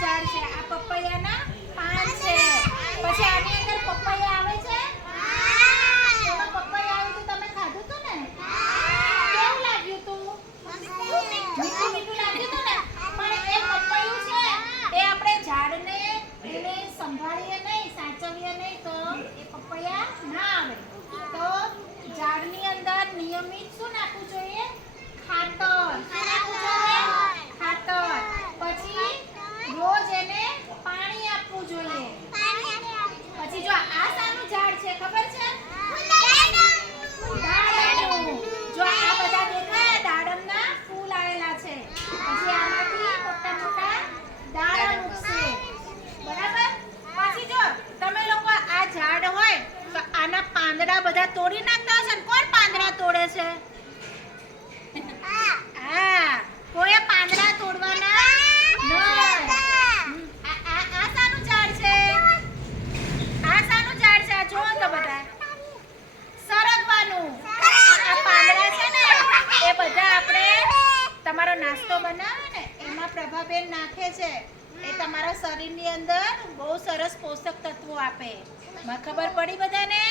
ઝાડ છે આ પપૈયાના પાન છે. પછી આની અંદર પપૈયા પપૈયા ખાધું હતું ને? કેવું લાગ્યું તું? મીઠું ને? પણ એ પપૈયું છે એ આપણે ઝાડને સંભાળીએ નહીં સાચવીએ નહીં તો પપૈયા ના આવે. તો ઝાડની અંદર નિયમિત શું નાખું પાંદડા બધા તોડી નાખતા હશે કોણ પાંદડા તોડે છે? હા કોઈ પાંદડા તોડવાના તમારો નાસ્તો બનાવે ને, એમાં પ્રભાબેન નાખે છે. એ તમારા શરીરની અંદર બહુ સરસ પોષક તત્વો આપે. ખબર પડી બધાને?